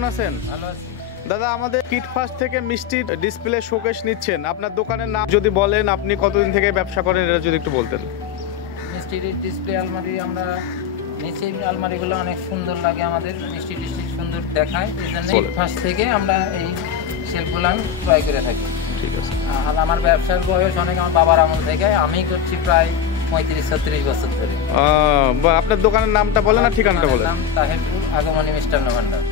কেমন আছেন? ভালো আছি। দাদা, আমাদের কিট ফার্স্ট থেকে মিষ্টির ডিসপ্লে শোকেস নিচ্ছেন, আপনার দোকানের নাম যদি বলেন, আপনি কতদিন থেকে ব্যবসা করেন, এটা যদি একটু বলতেন। মিষ্টির ডিসপ্লে আলমারি আমরা নিচে, আলমারিগুলো অনেক সুন্দর লাগে, আমাদের মিষ্টি সুন্দর দেখায়, এই জন্য বলেন। ফার্স্ট থেকে আমরা এই শেলফগুলো আমি ক্রয় করে থাকি। ঠিক আছে। আর আমার ব্যবসার বয়স অনেক, আমার বাবার আমল থেকে, আমি করছি প্রায় 35-36 বছর ধরে। আপনার দোকানের নামটা বলেন আর ঠিকানাটা বলেন। নাম তাহেরপুর আগমনী মিষ্টান্ন ভান্ডার।